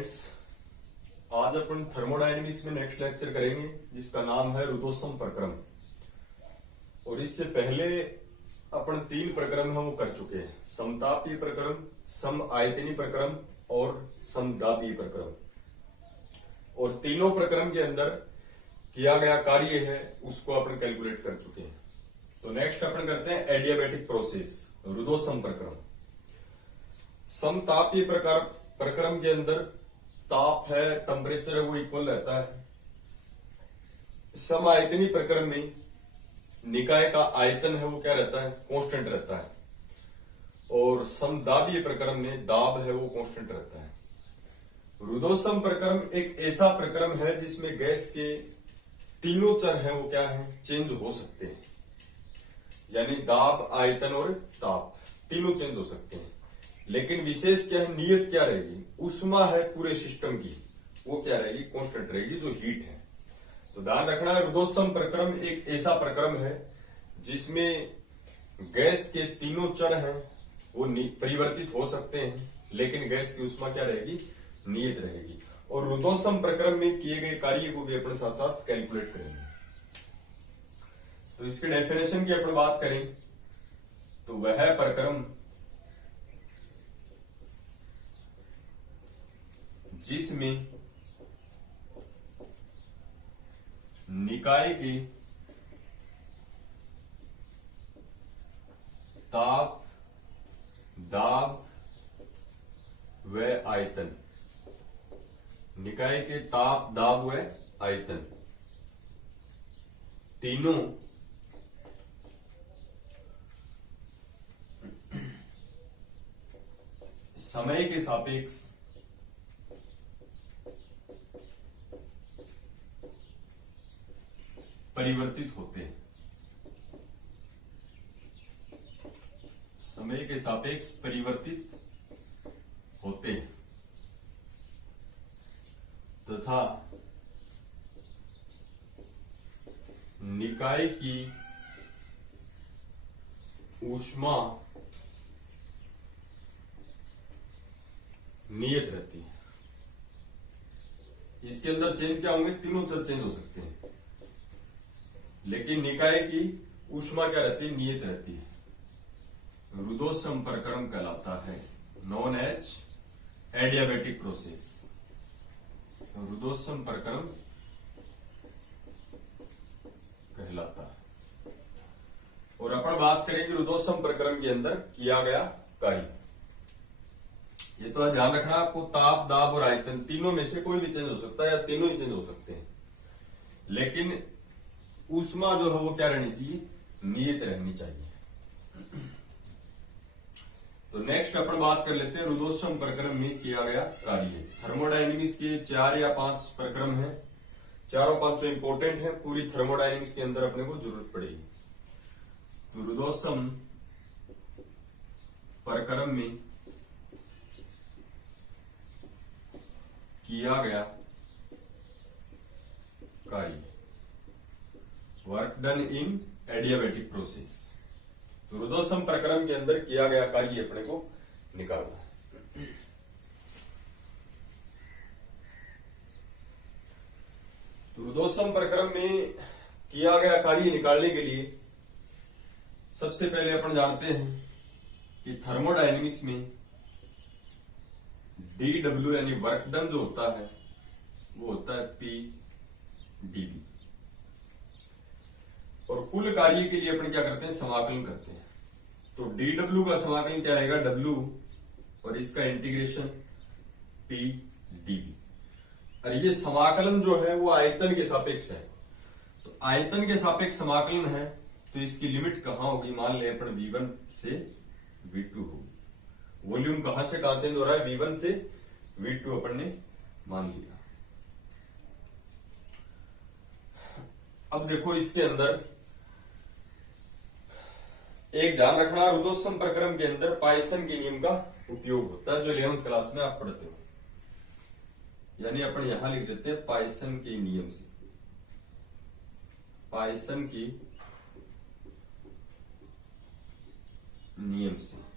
Students, आज अपन thermodynamics में next lecture करेंगे जिसका नाम है रुद्धोष्म प्रक्रम। और इससे पहले अपन 3 प्रक्रम हम कर चुके हैं, समतापीय प्रक्रम, सम आयतनीय प्रक्रम और समदाबीय प्रक्रम। और तीनों प्रक्रम के अंदर किया गया कार्य है उसको अपन कैलकुलेट कर चुके हैं। तो नेक्स्ट अपन करते हैं एडियाबैटिक प्रोसेस, रुद्धोष्म प्रक्रम। समतापीय प्रक्रम के अंदर ताप है, टेम्परेचर है, वो इक्वल रहता है। सम आयतनीय प्रक्रम में निकाय का आयतन है वो क्या रहता है, कांस्टेंट रहता है। और समदाबीय प्रक्रम में दाब है वो कांस्टेंट रहता है। रुद्धोष्म प्रक्रम एक ऐसा प्रक्रम है जिसमें गैस के तीनों चर हैं वो क्या है, चेंज हो सकते हैं। यानी दाब, आयतन और ताप तीनों चेंज हो सकते हैं। लेकिन विशेष क्या है, नियत क्या रहेगी, ऊष्मा है पूरे सिस्टम की, वो क्या रहेगी, कांस्टेंट रहेगी, जो हीट है। तो ध्यान रखना है, रुद्धोष्म प्रक्रम एक ऐसा प्रक्रम है जिसमें गैस के तीनों चर हैं वो परिवर्तित हो सकते हैं, लेकिन गैस की ऊष्मा क्या रहेगी, नियत रहेगी। और रुद्धोष्म प्रक्रम में किए गए कार्य को भी अपने साथ साथ कैलकुलेट करेंगे। तो इसके डेफिनेशन की अपन बात करें तो वह प्रक्रम जिसमें निकाय के ताप, दाब व आयतन, निकाय के ताप, दाब व आयतन तीनों समय के सापेक्ष परिवर्तित होते हैं। समय के सापेक्ष परिवर्तित होते हैं तथा निकाय की ऊष्मा नियत रहती है। इसके अंदर चेंज क्या होंगे, तीनों चर चेंज हो सकते हैं, लेकिन निकाय की ऊष्मा क्या रहती है, नियत रहती है। रुद्धोष्म प्रक्रम कहलाता है, नॉन एज एडियाबैटिक प्रोसेस। रुद्धोष्म प्रक्रम कहलाता है। और अपन बात करेंगे रुद्धोष्म प्रक्रम के अंदर किया गया कार्य। ये तो ध्यान रखना आपको, ताप, दाब और आयतन तीनों में से कोई भी चेंज हो सकता है या तीनों ही चेंज हो सकते हैं, लेकिन ऊष्मा जो है वो क्या रहनी चाहिए, नियत रहनी चाहिए। तो नेक्स्ट अपन बात कर लेते हैं रुद्धोष्म प्रक्रम में किया गया कार्य। थर्मोडायनेमिक्स के 4 या 5 प्रक्रम हैं, चारों पांचों इंपॉर्टेंट है, पूरी थर्मोडायनेमिक्स के अंदर अपने को जरूरत पड़ेगी। तो रुद्धोष्म प्रक्रम में किया गया कार्य, work done in adiabatic process. तो रुद्धोष्म प्रक्रम के अंदर किया गया कार्य अपने को निकालना है। तो रुद्धोष्म प्रक्रम में किया गया कार्य निकालने के लिए सबसे पहले अपन जानते हैं कि थर्मोडायनेमिक्स में dW यानी वर्क डन जो होता है वो होता है PdV। और कुल कार्य के लिए अपन क्या करते हैं, समाकलन करते हैं। तो dW का समाकलन क्या रहेगा, W, और इसका इंटीग्रेशन PdV। और ये समाकलन जो है वो आयतन के सापेक्ष है। तो आयतन के सापेक्ष समाकलन है, तो इसकी लिमिट कहां होगी, मान लें अपन V1 से V2 होगी। वॉल्यूम कहां से कहां चेंज हो रहा है, V1 से V2 अपन ने मान लिया। अब देखो इसके अंदर एक ध्यान रखना, रुद्धोष्म प्रक्रम के अंदर पाइसन के नियम का उपयोग होता है, जो 11th क्लास में आप पढ़ते हो। यानी अपन यहां लिख देते हैं पाइसन के नियम से, पाइसन के नियम से।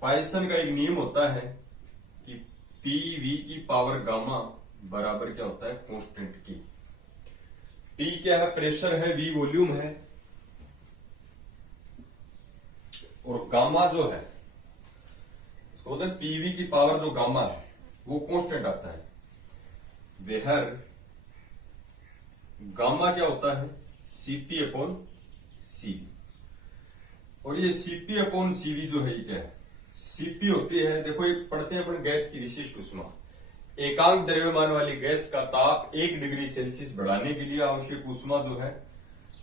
पाइसन का एक नियम होता है कि पी वी की पावर गामा बराबर क्या होता है, कांस्टेंट की। पी क्या है, प्रेशर है, वी वॉल्यूम है, और गामा जो है उसको बोलते हैं पीवी की पावर जो गामा है वो कांस्टेंट आता है। वेहर गामा क्या होता है, सीपी अपॉन सीवी। और ये सीपी अपॉन सीवी जो है ये क्या है, सीपी होती है, देखो एक पढ़ते हैं अपन गैस की विशिष्ट उष्मा। एकांक द्रव्यमान वाली गैस का ताप 1 डिग्री सेल्सियस बढ़ाने के लिए आवश्यक उष्मा जो है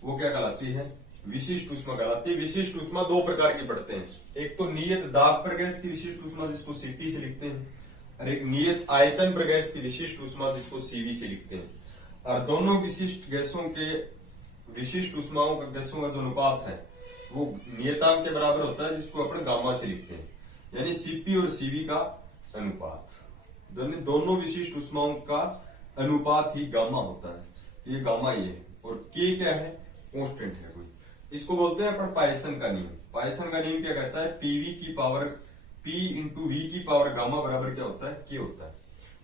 वो क्या कहलाती है, विशिष्ट उष्मा कहलाती है। विशिष्ट उष्मा दो प्रकार की पढ़ते हैं, एक तो नियत दाब पर गैस की विशिष्ट उष्मा जिसको सीपी से लिखते हैं, और एक नियत आयतन पर गैस की विशिष्ट उष्मा जिसको सीवी से लिखते हैं। और दोनों विशिष्ट गैसों के विशिष्ट उष्माओं का गैसों का जो अनुपात है वो नियतांक के बराबर होता है जिसको अपन गामा से लिखते हैं, यानी सीपी और सीवी का अनुपात, दोनों विशिष्ट उष्माओं का अनुपात ही गामा होता है। ये गामा ये है, और के क्या है, कांस्टेंट है कोई। इसको बोलते हैं अपन पायसन का नियम। पायसन का नियम क्या कहता है, पीवी की पावर पी इंटू वी की पावर गामा बराबर क्या होता है, के होता है।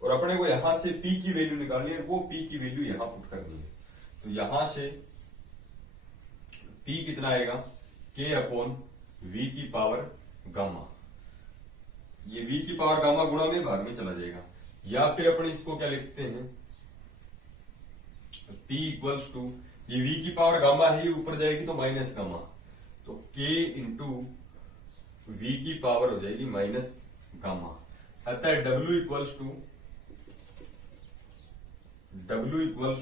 और अपने को यहां से पी की वैल्यू निकालनी है, वो पी की वैल्यू यहां पुट करनी है। तो यहां से पी कितना आएगा, के अपॉन वी की पावर गामा। ये v की पावर गामा गुणा में भाग में चला जाएगा, या फिर अपन इसको क्या लिख सकते हैं, p इक्वल्स टू ये v की पावर गामा है, ये ऊपर जाएगी तो माइनस गामा, तो k इंटू वी की पावर हो जाएगी माइनस गामा। अतः w equals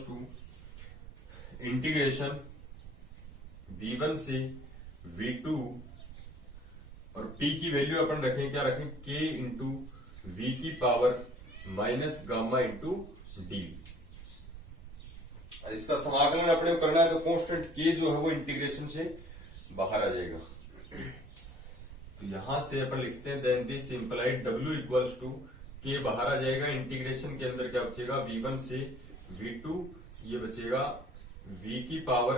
to integration v1 से v2, और p की वैल्यू अपन रखें, क्या रखें, k इंटू वी की power minus gamma into D. इसका समाकलन अपने को करना है, तो कांस्टेंट k जो है वो इंटीग्रेशन से बाहर आ जाएगा। तो यहां से अपन लिखते हैं then this implied w equals to k बाहर आ जाएगा, इंटीग्रेशन के अंदर क्या बचेगा, v1 से v2, ये बचेगा v की पावर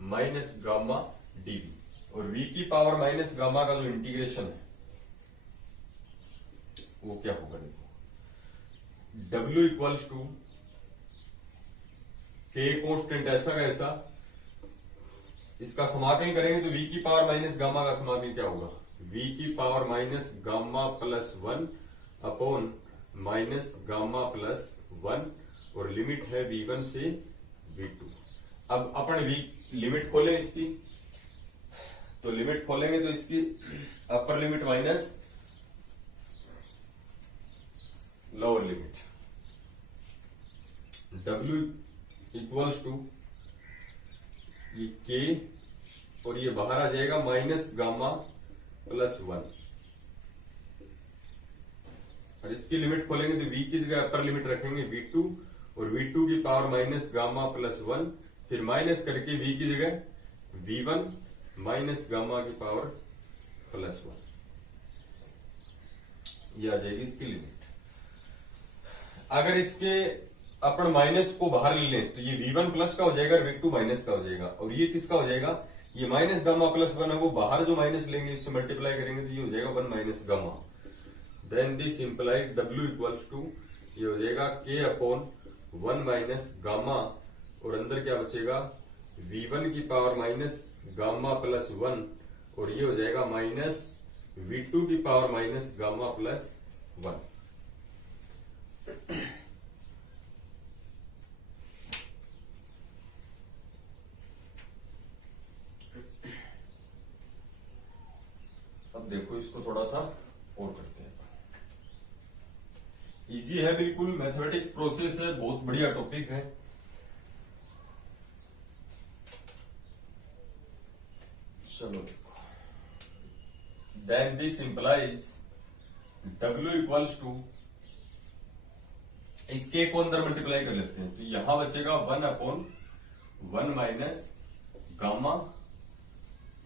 माइनस गामा डी। और v की पावर माइनस गामा का जो इंटीग्रेशन है वो क्या होगा, देखो w equals to k constant ऐसा का ऐसा, इसका समाकलन करेंगे तो v की पावर माइनस गामा का समाकलन क्या होगा, v की power minus gamma plus 1 upon minus gamma plus 1, और लिमिट है v1 से v2। अब अपन लिमिट खोलें इसकी, तो लिमिट खोलेंगे तो इसकी upper limit minus lower limit, w equals to ये k और ये बाहर आ जाएगा माइनस गामा प्लस 1, और इसकी लिमिट खोलेंगे तो v की जगह अपर लिमिट रखेंगे v2, और v2 की पावर माइनस गामा प्लस 1, फिर माइनस करके v की जगह v1 माइनस गामा की पावर प्लस 1, ये आ जाएगी इसकी लिमिट। अगर इसके अपन माइनस को बाहर ले लें तो ये v1 प्लस का हो जाएगा, v2 माइनस का हो जाएगा, और ये किसका हो जाएगा, ये माइनस गामा प्लस 1 है, वो बाहर जो माइनस लेंगे इससे मल्टीप्लाई करेंगे तो ये हो जाएगा 1 minus gamma. Then this implied w equals to ये हो जाएगा k अपॉन 1 माइनस गामा, और अंदर क्या बचेगा, v1 की पावर माइनस गामा प्लस 1, और ये हो जाएगा माइनस v2 की पावर माइनस गामा प्लस 1। अब देखो इसको थोड़ा सा और करते हैं, इजी है बिल्कुल, मैथमेटिक्स प्रोसेस है, बहुत बढ़िया टॉपिक है। चलो देखो, then this implies w equals to, इस k को अंदर मल्टीप्लाई कर लेते हैं तो यहां बचेगा 1 अपॉन 1 माइनस गामा,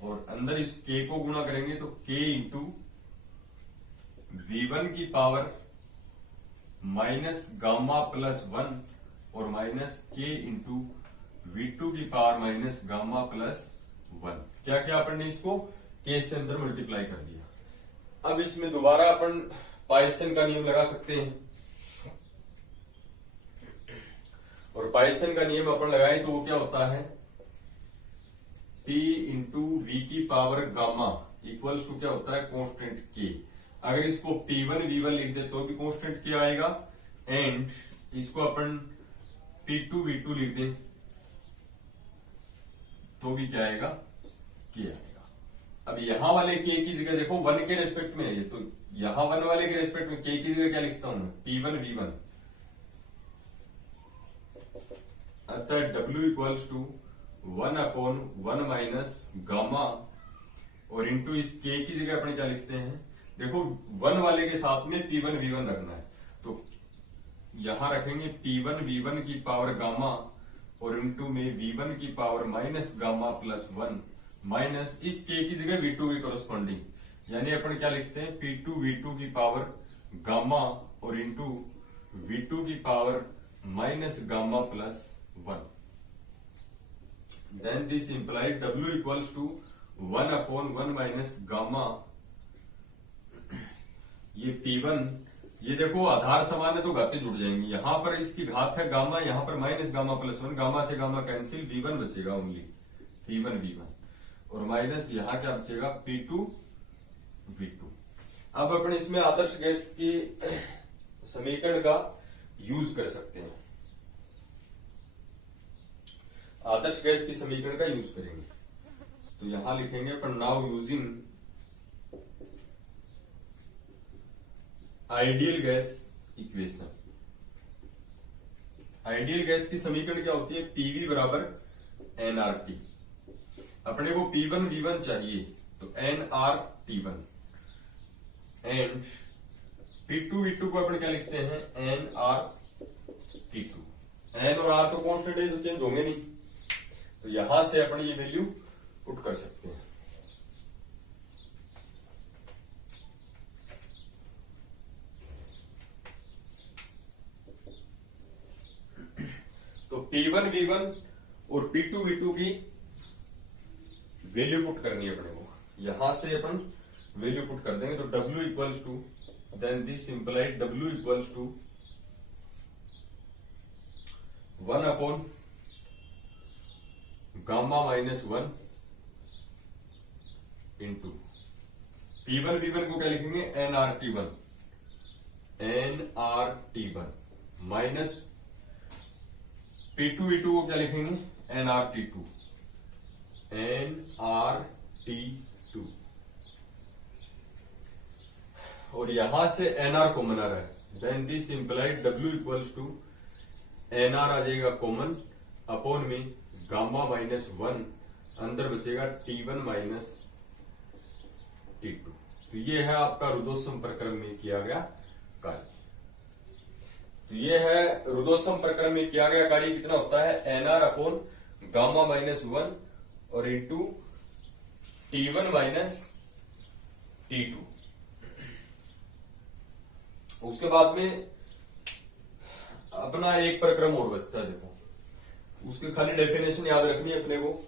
और अंदर इस k को गुणा करेंगे तो k इंटू v1 की पावर माइनस गामा प्लस 1, और माइनस k इंटू v2 की पावर माइनस गामा प्लस 1। क्या क्या अपन ने इसको k से अंदर मल्टीप्लाई कर दिया। अब इसमें दोबारा अपन पाइसन का नियम लगा सकते हैं। और पाइसन का नियम अपन लगाए तो वो क्या होता है, P इंटू वी की पावर गामा इक्वल्स टू क्या होता है, कांस्टेंट के। अगर इसको P1 V1 लिख दे तो भी कांस्टेंट के आएगा, एंड इसको अपन P2 V2 लिख दे तो भी क्या आएगा, के आएगा। अब यहां वाले के की जगह देखो 1 के रेस्पेक्ट में है, तो यहां 1 वाले के रेस्पेक्ट में के की जगह क्या लिखता हूं, P1 V1। अतः W equals to 1/1 minus gamma, और इंटू इस के की जगह अपने क्या लिखते हैं, देखो 1 वाले के साथ में P1 V1 रखना है, तो यहां रखेंगे P1 V1 की पावर गामा, और इंटू में V1 की power minus gamma plus 1 minus इस के की जगह V2 की कोरस्पॉन्डिंग, यानी अपन क्या लिखते हैं, P2 V2 की पावर गामा और इंटू V2 की power minus gamma plus 1। Then this implied W equals to 1/1 minus gamma, ये P1, ये देखो आधार समान है तो घातें जुड़ जाएंगी, यहां पर इसकी घात है गामा, यहां पर माइनस गामा प्लस 1, गामा से गामा कैंसिल, V1 बचेगा ओनली, P1 V1, और माइनस यहां क्या बचेगा, P2 V2। अब अपन इसमें आदर्श गैस की समीकरण का यूज कर सकते हैं, आदर्श गैस की समीकरण का यूज करेंगे, तो यहां लिखेंगे अपन now using ideal gas equation. Ideal gas की समीकरण क्या होती है, पीवी बराबर एनआरटी। अपने को P1 V1 चाहिए तो nRT1, एंड P2 V2 को अपन क्या लिखते हैं, nRT2। n और r तो कांस्टेंट है, तो चेंज होंगे नहीं, तो यहां से अपन ये वैल्यू पुट कर सकते हैं। तो P1 V1 और P2 V2 की वैल्यू पुट करनी है अपने को, यहां से अपन वैल्यू पुट कर देंगे, तो W equals to, then this implied W equals to 1/, gamma minus 1 into P1 V1 को क्या लिखेंगे, nRT1 माइनस P2 V2 को क्या लिखेंगे, nRT2 और यहां से nR कॉमन आ रहा है, then this implied W equals to nR आ जाएगा कॉमन, अपॉन में गामा माइनस 1, अंदर बचेगा T1 माइनस T2। तो ये है आपका रुदोसम प्रक्रम में किया गया कार्य। तो ये है रुदोसम प्रक्रम में किया गया कार्य, कितना होता है, nR अपॉन गामा माइनस 1 और इंटू T1 माइनस T2। उसके बाद में अपना एक प्रक्रम और बचता है, देखो उसकी खाली डेफिनेशन याद रखनी है अपने को।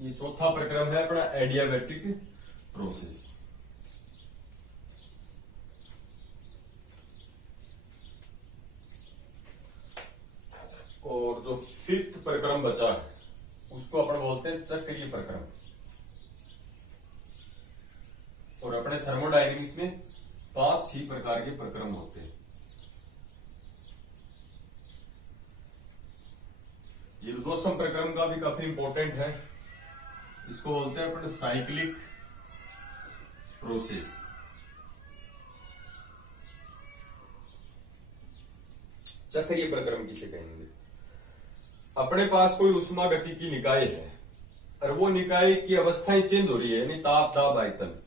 ये चौथा प्रक्रम है अपना एडियाबैटिक प्रोसेस। और जो फिफ्थ प्रक्रम बचा है उसको अपन बोलते हैं चक्रीय प्रक्रम। और अपने थर्मोडायनेमिक्स में 5 ही प्रकार के प्रक्रम होते हैं। ये रुदोसम प्रक्रम का भी काफी इंपॉर्टेंट है, इसको बोलते हैं अपन साइक्लिक प्रोसेस। चक्रीय प्रक्रम किसे कहेंगे, अपने पास कोई उष्मा गति की निकाय है और वो निकाय की अवस्थाएं चेंज हो रही है, यानी ताप दाब आयतन,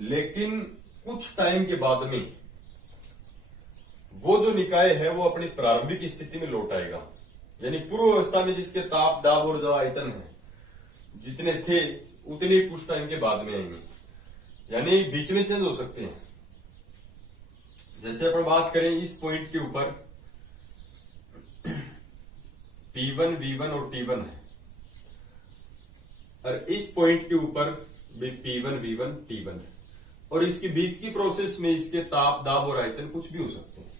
लेकिन कुछ टाइम के बाद में वो जो निकाय है वो अपनी प्रारंभिक स्थिति में लौट आएगा, यानी पूर्व अवस्था में जिसके ताप दाब और जो आयतन है जितने थे उतने कुछ टाइम के बाद में आएंगे, यानी बीच में चेंज हो सकते हैं। जैसे अपन बात करें इस पॉइंट के ऊपर P1 V1 और T1 है, और इस पॉइंट के ऊपर P1 V1 T1, और इसके बीच की प्रोसेस में इसके ताप, दाब और आयतन कुछ भी हो सकते हैं।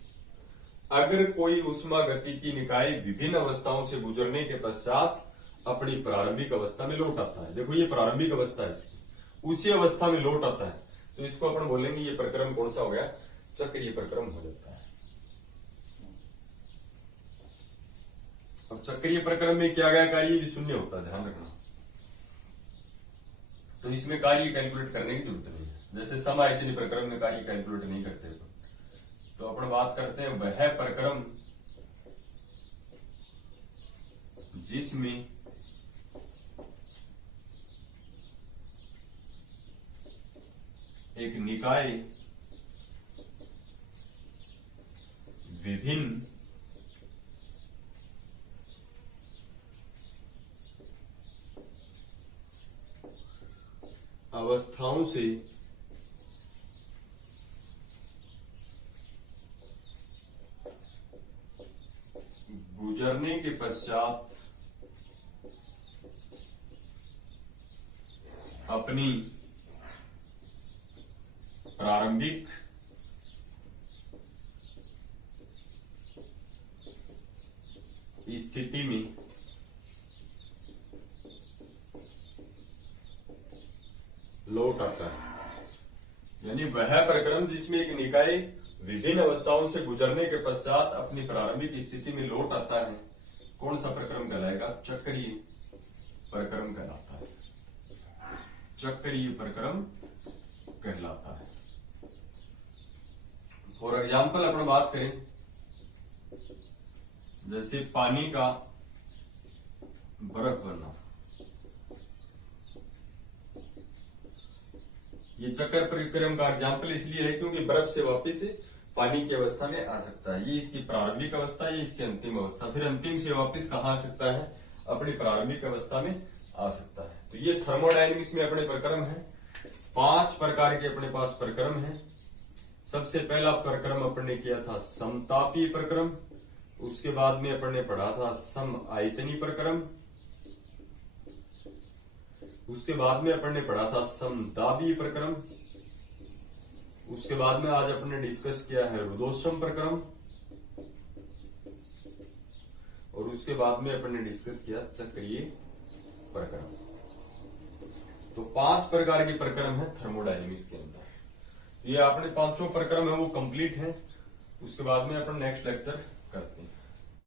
अगर कोई उष्मा गति की निकाय विभिन्न अवस्थाओं से गुजरने के पश्चात अपनी प्रारंभिक अवस्था में लौट आता है, देखो ये प्रारंभिक अवस्था है इसकी, उसी अवस्था में लौट आता है, तो इसको अपन बोलेंगे ये प्रक्रम कौन सा हो गया, चक्रीय प्रक्रम हो जाता है। अब चक्रीय प्रक्रम में क्या गया कार्य भी शून्य होता है, ध्यान रखना। तो इसमें कार्य कैलकुलेट करने की जरूरत नहीं है, जैसे समायतनी प्रक्रम में कार्य कैलकुलेट नहीं करते। तो अपन बात करते हैं वह प्रक्रम जिसमें एक निकाय विभिन्न अवस्थाओं से गुजरने के पश्चात अपनी प्रारंभिक स्थिति में लौट आता है। यानी वह प्रक्रम जिसमें एक निकाय विभिन्न अवस्थाओं से गुजरने के पश्चात अपनी प्रारंभिक स्थिति में लौट आता है, कौन सा प्रक्रम कहलाएगा, चक्रीय प्रक्रम कहलाता है, चक्रीय प्रक्रम कहलाता है। फॉर एग्जाम्पल अपन बात करें, जैसे पानी का बर्फ बनना, ये चक्र प्रक्रम का एग्जाम्पल इसलिए है क्योंकि बर्फ से वापस पानी की अवस्था में आ सकता है। ये इसकी प्रारंभिक अवस्था, ये इसकी अंतिम अवस्था, फिर अंतिम से वापस कहां आ सकता है, अपनी प्रारंभिक अवस्था में आ सकता है। तो ये थर्मोडायनेमिक्स में अपने प्रक्रम है। 5 प्रकार के अपने पास प्रक्रम है। सबसे पहला प्रक्रम अपन ने किया था समतापीय प्रक्रम, उसके बाद में अपन ने पढ़ा था सम आयतनी प्रक्रम, उसके बाद में अपन ने पढ़ा था समदाबीय प्रक्रम, उसके बाद में आज अपन ने डिस्कस किया है रुदोष्म प्रक्रम, और उसके बाद में अपन ने डिस्कस किया चक्रीय प्रक्रम। तो 5 प्रकार के प्रक्रम है थर्मोडायनेमिक्स के अंदर। ये अपने 5 प्रक्रम है वो कंप्लीट है। उसके बाद में अपन नेक्स्ट लेक्चर करते हैं।